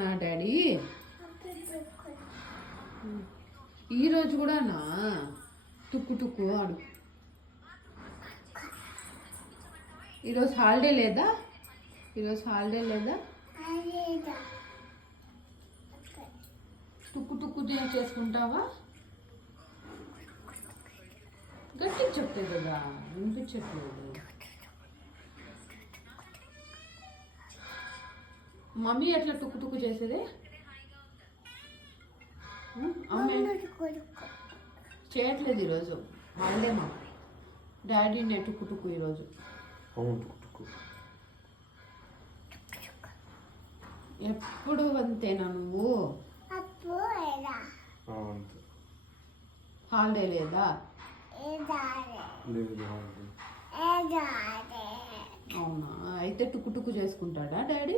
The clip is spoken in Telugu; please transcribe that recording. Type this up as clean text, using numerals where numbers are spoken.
నా డాడీ ఈరోజు కూడా నా తుక్కు తుక్కు ఆడు. ఈరోజు హాలిడే లేదా? ఈరోజు హాలిడే లేదా? తుక్కు తుక్కు చేసుకుంటావా? గట్టిగా చెప్పలేదు కదా, వినిపించట్లేదు. మమ్మీ ఎట్లా టుక్కు టుక్కు చేసేది? చేయట్లేదు ఈరోజు హాలిడే మా డాడీ నే టుక్కు టుక్కు ఈరోజు. ఎప్పుడు అంతేనా నువ్వు? హాలిడే లేదా? అవునా, అయితే టుక్కు టుక్కు చేసుకుంటాడా డాడీ?